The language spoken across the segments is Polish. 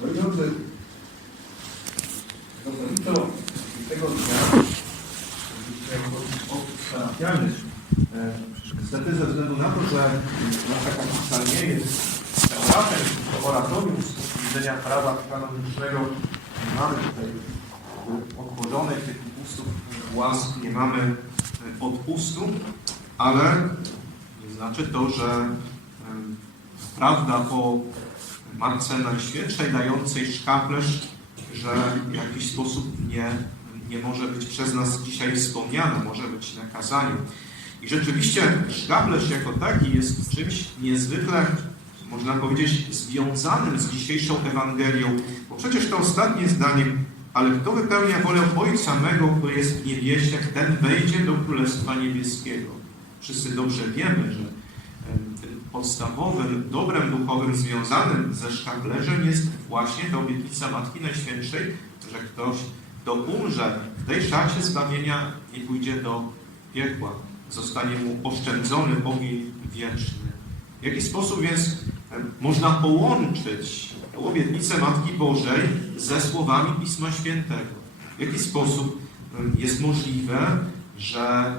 No i drodzy, zasadniczo tego dnia, parafialny, e, niestety ze względu na to, że nasza kaplica nie jest teatrem, to oratorium z widzenia prawa kanonicznego, nie mamy tutaj odłożonej tych upustów łask, nie mamy e, odpustu, ale nie znaczy to, że prawda o Matce Najświętszej dającej szkaplerz, że w jakiś sposób nie, nie może być przez nas dzisiaj wspomniana, może być na. I rzeczywiście szkaplerz jako taki jest czymś niezwykle, można powiedzieć, związanym z dzisiejszą Ewangelią, bo przecież to ostatnie zdanie, ale kto wypełnia wolę Ojca mego, który jest w niebiesie, ten wejdzie do Królestwa Niebieskiego. Wszyscy dobrze wiemy, że podstawowym dobrem duchowym związanym ze szkaplerzem jest właśnie ta obietnica Matki Najświętszej, że ktoś, kto umrze w tej szacie zbawienia, nie pójdzie do piekła. Zostanie mu oszczędzony ogień wieczny. W jaki sposób więc em, można połączyć obietnicę Matki Bożej ze słowami Pisma Świętego? W jaki sposób em, jest możliwe, że e,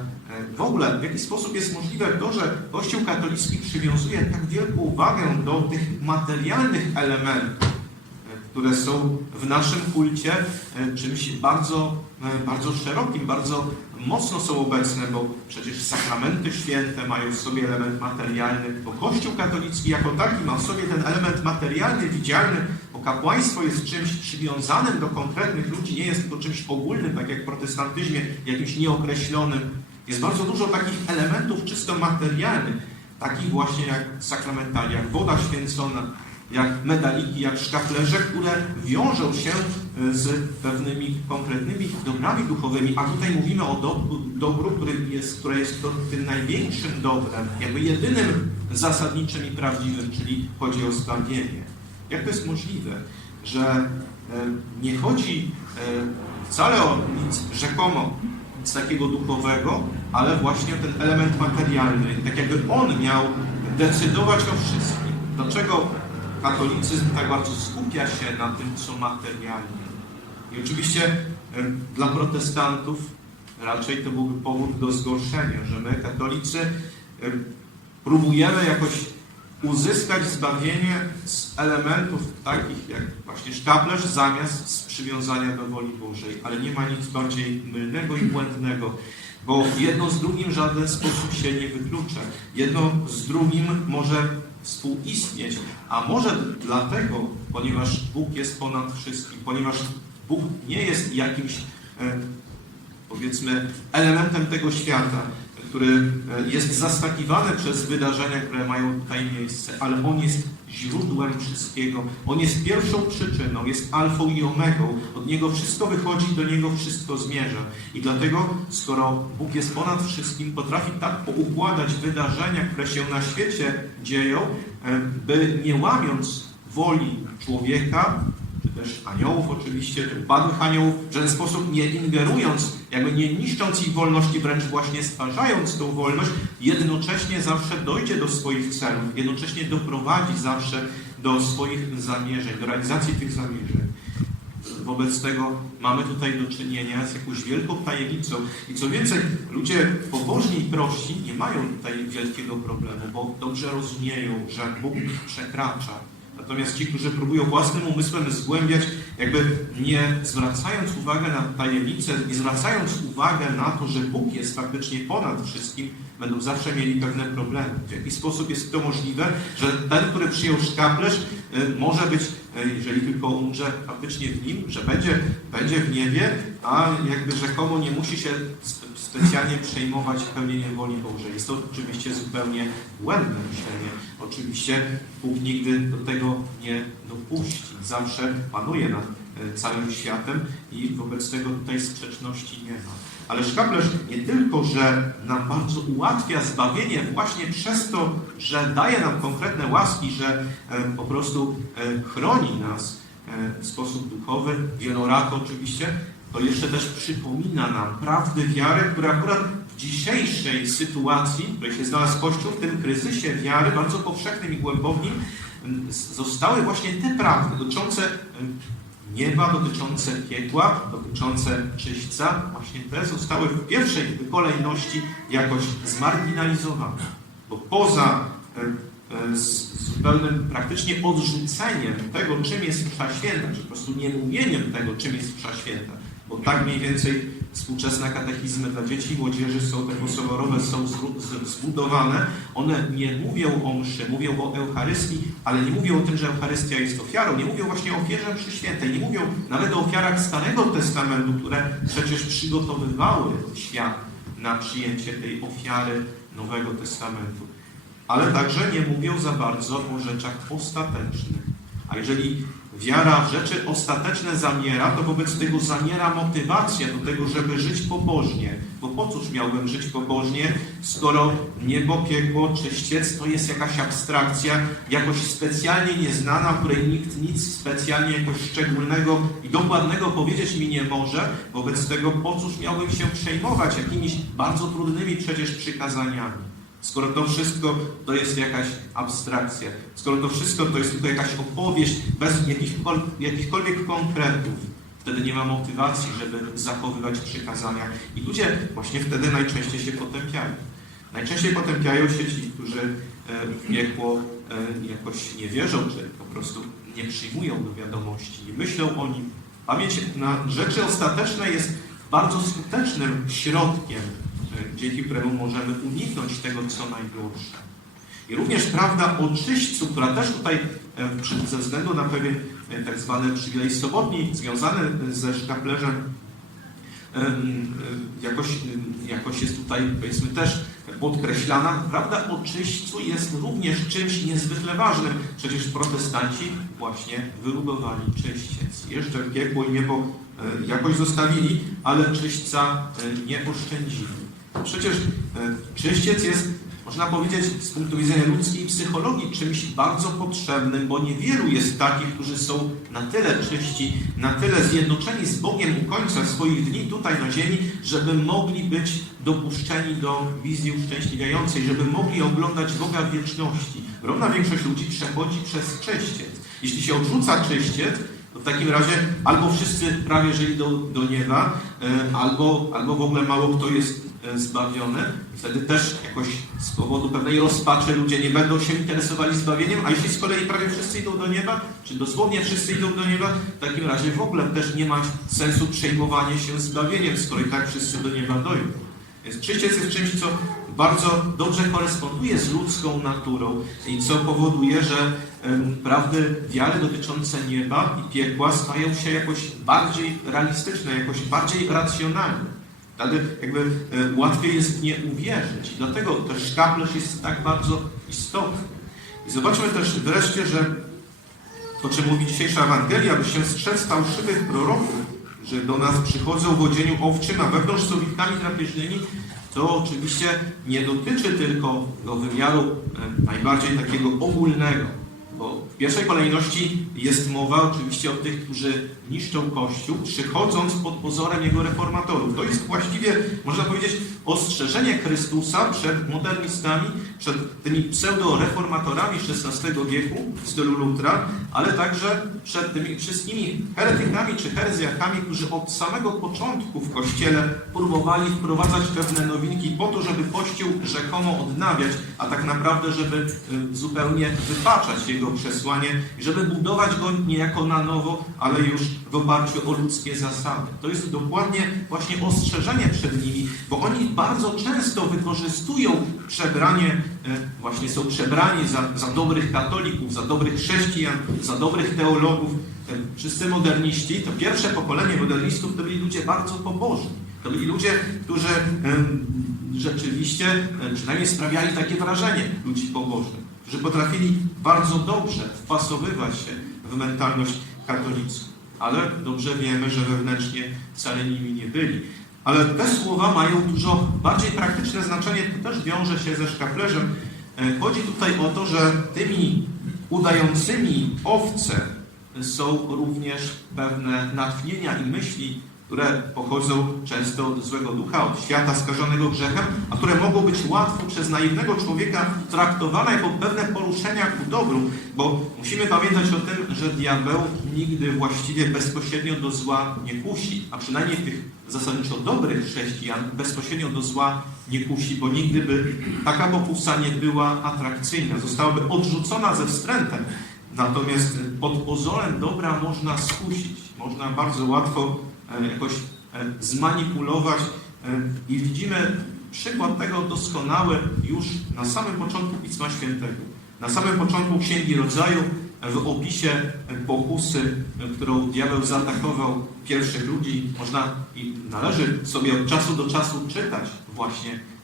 w ogóle w jaki sposób jest możliwe to, że Kościół katolicki przywiązuje tak wielką uwagę do tych materialnych elementów, e, które są w naszym kulcie e, czymś bardzo, e, bardzo szerokim, bardzo mocno są obecne, bo przecież sakramenty święte mają w sobie element materialny, bo Kościół katolicki jako taki ma w sobie ten element materialny, widzialny, bo kapłaństwo jest czymś przywiązanym do konkretnych ludzi, nie jest tylko czymś ogólnym, tak jak w protestantyzmie, jakimś nieokreślonym. Jest bardzo dużo takich elementów czysto materialnych, takich właśnie jak sakramentalnie, jak woda święcona, jak medaliki, jak szkaplerze, które wiążą się e, z pewnymi konkretnymi dobrami duchowymi, a tutaj mówimy o dobru, dobru który jest, które jest tym największym dobrem, jakby jedynym zasadniczym i prawdziwym, czyli chodzi o zbawienie. Jak to jest możliwe, że e, nie chodzi e, wcale o nic rzekomo nic takiego duchowego, ale właśnie ten element materialny, tak jakby on miał decydować o wszystkim. Dlaczego katolicyzm tak bardzo skupia się na tym, co materialne? I oczywiście dla protestantów raczej to byłby powód do zgorszenia, że my, katolicy, próbujemy jakoś uzyskać zbawienie z elementów takich jak właśnie sztablerz zamiast z przywiązania do woli Bożej. Ale nie ma nic bardziej mylnego i błędnego, bo jedno z drugim w żaden sposób się nie wyklucza. Jedno z drugim może współistnieć, a może dlatego, ponieważ Bóg jest ponad wszystkim, ponieważ Bóg nie jest jakimś e, powiedzmy elementem tego świata, który e, jest zaskakiwany przez wydarzenia, które mają tutaj miejsce, ale On jest źródłem wszystkiego. On jest pierwszą przyczyną, jest alfą i omegą. Od Niego wszystko wychodzi, do Niego wszystko zmierza. I dlatego, skoro Bóg jest ponad wszystkim, potrafi tak poukładać wydarzenia, które się na świecie dzieją, by nie łamiąc woli człowieka, też aniołów oczywiście, czy upadłych aniołów, w żaden sposób nie ingerując, jakby nie niszcząc ich wolności, wręcz właśnie stwarzając tą wolność, jednocześnie zawsze dojdzie do swoich celów, jednocześnie doprowadzi zawsze do swoich zamierzeń, do realizacji tych zamierzeń. Wobec tego mamy tutaj do czynienia z jakąś wielką tajemnicą. I co więcej, ludzie pobożni i prości nie mają tutaj wielkiego problemu, bo dobrze rozumieją, że Bóg przekracza. Natomiast ci, którzy próbują własnym umysłem zgłębiać, jakby nie zwracając uwagi na tajemnicę, nie zwracając uwagę na to, że Bóg jest faktycznie ponad wszystkim, będą zawsze mieli pewne problemy. W jaki sposób jest to możliwe, że ten, który przyjął szkaplerz, może być, y, jeżeli tylko umrze faktycznie w nim, że będzie, będzie w niebie, a jakby rzekomo nie musi się spe- specjalnie przejmować pełnieniem woli Bożej. Jest to oczywiście zupełnie błędne myślenie. Oczywiście Bóg nigdy do tego nie dopuści. Zawsze panuje nad e, całym światem i wobec tego tutaj sprzeczności nie ma. Ale szkaplerz nie tylko, że nam bardzo ułatwia zbawienie właśnie przez to, że daje nam konkretne łaski, że e, po prostu e, chroni nas e, w sposób duchowy, wielorako oczywiście, to jeszcze też przypomina nam prawdy wiary, które akurat w dzisiejszej sytuacji, w której się znalazł Kościół, w tym kryzysie wiary, bardzo powszechnym i głębokim, zostały właśnie te prawdy dotyczące nieba, dotyczące piekła, dotyczące czyśćca, właśnie te zostały w pierwszej kolejności jakoś zmarginalizowane. Bo poza e, e, zupełnym praktycznie odrzuceniem tego, czym jest msza święta, czy po prostu nie mówieniem tego, czym jest msza święta, bo tak mniej więcej współczesne katechizmy dla dzieci i młodzieży są soborowe, są zbudowane. One nie mówią o mszy, mówią o Eucharystii, ale nie mówią o tym, że Eucharystia jest ofiarą, nie mówią właśnie o ofierze mszy świętej, nie mówią nawet o ofiarach Starego Testamentu, które przecież przygotowywały świat na przyjęcie tej ofiary Nowego Testamentu. Ale także nie mówią za bardzo o rzeczach ostatecznych. A jeżeli wiara w rzeczy ostateczne zamiera, to wobec tego zamiera motywacja do tego, żeby żyć pobożnie. Bo po cóż miałbym żyć pobożnie, skoro niebo, piekło, czyściec to jest jakaś abstrakcja, jakoś specjalnie nieznana, której nikt nic specjalnie jakoś szczególnego i dokładnego powiedzieć mi nie może. Wobec tego po cóż miałbym się przejmować jakimiś bardzo trudnymi przecież przykazaniami. Skoro to wszystko to jest jakaś abstrakcja, skoro to wszystko to jest tylko jakaś opowieść bez jakichkol- jakichkolwiek konkretów, wtedy nie ma motywacji, żeby zachowywać przykazania. I ludzie właśnie wtedy najczęściej się potępiają. Najczęściej potępiają się ci, którzy e, w piekło e, jakoś nie wierzą, czy po prostu nie przyjmują do wiadomości, nie myślą o nim. Pamięć na rzeczy ostateczne jest bardzo skutecznym środkiem, e, dzięki któremu możemy uniknąć tego, co najgorsze. I również prawda o czyśćcu, która też tutaj e, ze względu na pewien e, tak zwany przywilej sobotni związany ze szkaplerzem em, e, jakoś, jakoś jest tutaj powiedzmy też podkreślana. Prawda o czyśćcu jest również czymś niezwykle ważnym. Przecież protestanci właśnie wyrubowali czyściec. Jeszcze piekło i niebo e, jakoś zostawili, ale czyśćca e, nie oszczędzili. Przecież e, czyściec jest, można powiedzieć, z punktu widzenia ludzkiej psychologii czymś bardzo potrzebnym, bo niewielu jest takich, którzy są na tyle czyści, na tyle zjednoczeni z Bogiem u końca swoich dni tutaj na ziemi, żeby mogli być dopuszczeni do wizji uszczęśliwiającej, żeby mogli oglądać Boga w wieczności. Ogromna większość ludzi przechodzi przez czyściec. Jeśli się odrzuca czyściec, takim razie albo wszyscy prawie żyli do, do nieba, e, albo, albo w ogóle mało kto jest e, zbawiony. Wtedy też jakoś z powodu pewnej rozpaczy ludzie nie będą się interesowali zbawieniem, a jeśli z kolei prawie wszyscy idą do nieba, czy dosłownie wszyscy idą do nieba, w takim razie w ogóle też nie ma sensu przejmowanie się zbawieniem, skoro i tak wszyscy do nieba dojdą. Więc czyściec jest czymś, co bardzo dobrze koresponduje z ludzką naturą i co powoduje, że prawdy wiary dotyczące nieba i piekła stają się jakoś bardziej realistyczne, jakoś bardziej racjonalne. Wtedy jakby e, łatwiej jest nie uwierzyć. I dlatego też szkaplerz jest tak bardzo istotny. I zobaczmy też wreszcie, że to, czym mówi dzisiejsza Ewangelia, by się strzec fałszywych proroków, że do nas przychodzą w odzieniu owczym, a wewnątrz są witkami drapieżnymi, to oczywiście nie dotyczy tylko do wymiaru e, najbardziej takiego ogólnego, bo w pierwszej kolejności jest mowa oczywiście o tych, którzy niszczą Kościół, przychodząc pod pozorem jego reformatorów. To jest właściwie, można powiedzieć, ostrzeżenie Chrystusa przed modernistami, przed tymi pseudo-reformatorami XVI wieku w stylu Lutra, ale także przed tymi wszystkimi heretykami czy herezjachami, którzy od samego początku w Kościele próbowali wprowadzać pewne nowinki po to, żeby Kościół rzekomo odnawiać, a tak naprawdę, żeby y, zupełnie wypaczać jego przesłanie i żeby budować go niejako na nowo, ale już w oparciu o ludzkie zasady. To jest dokładnie właśnie ostrzeżenie przed nimi, bo oni bardzo często wykorzystują przebranie, e, właśnie są przebrani za, za dobrych katolików, za dobrych chrześcijan, za dobrych teologów. E, Wszyscy moderniści, to pierwsze pokolenie modernistów to byli ludzie bardzo pobożni. To byli ludzie, którzy em, rzeczywiście e, przynajmniej sprawiali takie wrażenie ludzi pobożnych, którzy potrafili bardzo dobrze wpasowywać się w mentalność katolicką. Ale dobrze wiemy, że wewnętrznie wcale nimi nie byli. Ale te słowa mają dużo bardziej praktyczne znaczenie, to też wiąże się ze szkaplerzem. E, Chodzi tutaj o to, że tymi udającymi owce są również pewne natchnienia i myśli które pochodzą często od złego ducha, od świata skażonego grzechem, a które mogą być łatwo przez naiwnego człowieka traktowane jako pewne poruszenia ku dobru, bo musimy pamiętać o tym, że diabeł nigdy właściwie bezpośrednio do zła nie kusi, a przynajmniej tych zasadniczo dobrych chrześcijan bezpośrednio do zła nie kusi, bo nigdy by taka pokusa nie była atrakcyjna, zostałaby odrzucona ze wstrętem. Natomiast pod pozorem dobra można skusić, można bardzo łatwo jakoś e, zmanipulować e, i widzimy przykład tego doskonały już na samym początku Pisma Świętego. Na samym początku Księgi Rodzaju w opisie pokusy, którą diabeł zaatakował pierwszych ludzi, można i należy sobie od czasu do czasu czytać właśnie e,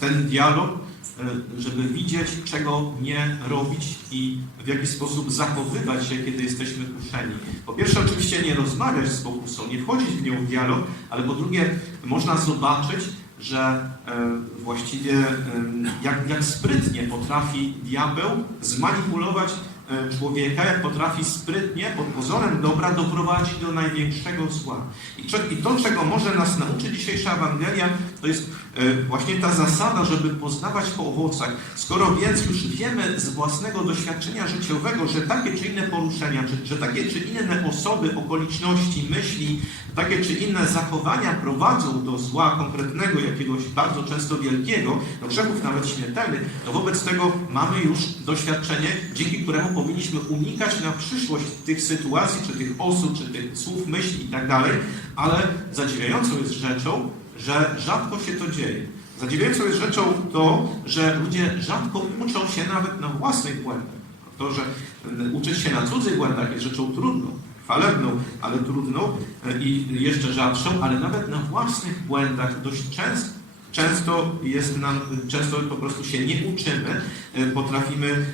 ten dialog, e, żeby widzieć, czego nie robić i w jaki sposób zachowywać się, kiedy jesteśmy kuszeni. Po pierwsze, oczywiście nie rozmawiać z pokusą, nie wchodzić w nią w dialog, ale po drugie, można zobaczyć, że e, właściwie e, jak, jak sprytnie potrafi diabeł zmanipulować e, człowieka, jak potrafi sprytnie, pod pozorem dobra, doprowadzić do największego zła. I to, czego może nas nauczyć dzisiejsza Ewangelia, to jest e, właśnie ta zasada, żeby poznawać po owocach. Skoro więc już wiemy z własnego doświadczenia życiowego, że takie czy inne poruszenia, czy, że takie czy inne osoby, okoliczności, myśli, takie czy inne zachowania prowadzą do zła konkretnego, jakiegoś bardzo często wielkiego, do grzechów nawet śmiertelnych, to wobec tego mamy już doświadczenie, dzięki któremu powinniśmy unikać na przyszłość tych sytuacji, czy tych osób, czy tych słów, myśli i tak dalej, ale zadziwiającą jest rzeczą, że rzadko się to dzieje. Zadziwiającą jest rzeczą to, że ludzie rzadko uczą się nawet na własnych błędach. To, że mm, uczyć się na cudzych błędach jest rzeczą trudną, chwalebną, ale trudną e, i jeszcze rzadszą, ale nawet na własnych błędach dość często, często jest nam, często po prostu się nie uczymy, e, potrafimy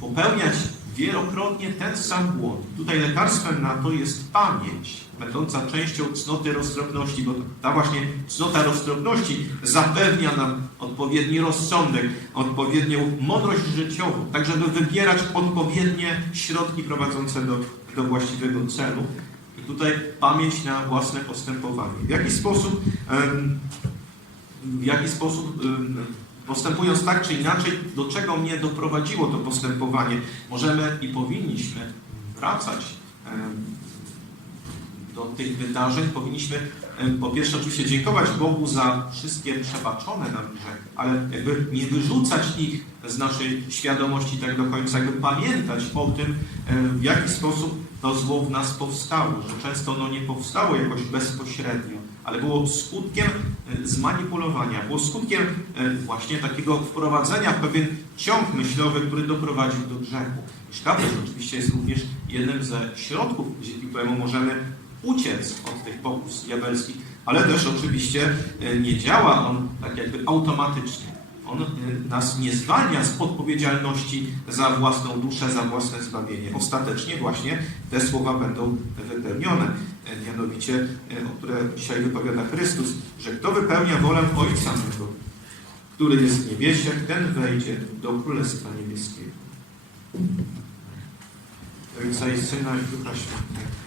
popełniać wielokrotnie ten sam błąd. Tutaj lekarstwem na to jest pamięć, będąca częścią cnoty roztropności, bo ta właśnie cnota roztropności zapewnia nam odpowiedni rozsądek, odpowiednią mądrość życiową, tak żeby wybierać odpowiednie środki prowadzące do, do właściwego celu. I tutaj pamięć na własne postępowanie. W jaki sposób, em, w jaki sposób postępując tak czy inaczej, do czego mnie doprowadziło to postępowanie, możemy i powinniśmy wracać do tych wydarzeń. Powinniśmy po pierwsze oczywiście dziękować Bogu za wszystkie przebaczone nam grzechy, ale jakby nie wyrzucać ich z naszej świadomości tak do końca, jakby pamiętać o tym, w jaki sposób to zło w nas powstało, że często ono nie powstało jakoś bezpośrednio, ale było skutkiem e, zmanipulowania, było skutkiem e, właśnie takiego wprowadzenia w pewien ciąg myślowy, który doprowadził do grzechu. I szkaplerz oczywiście jest również jednym ze środków, dzięki któremu możemy uciec od tych pokus diabelskich, ale też oczywiście e, nie działa on tak jakby automatycznie. On y, nas nie zwalnia z odpowiedzialności za własną duszę, za własne zbawienie. Ostatecznie właśnie te słowa będą wypełnione. E, Mianowicie, y, o które dzisiaj wypowiada Chrystus, że kto wypełnia wolę Ojca mego, który jest w niebiesie, ten wejdzie do Królestwa Niebieskiego. Ojca i Syna i Ducha Świętego.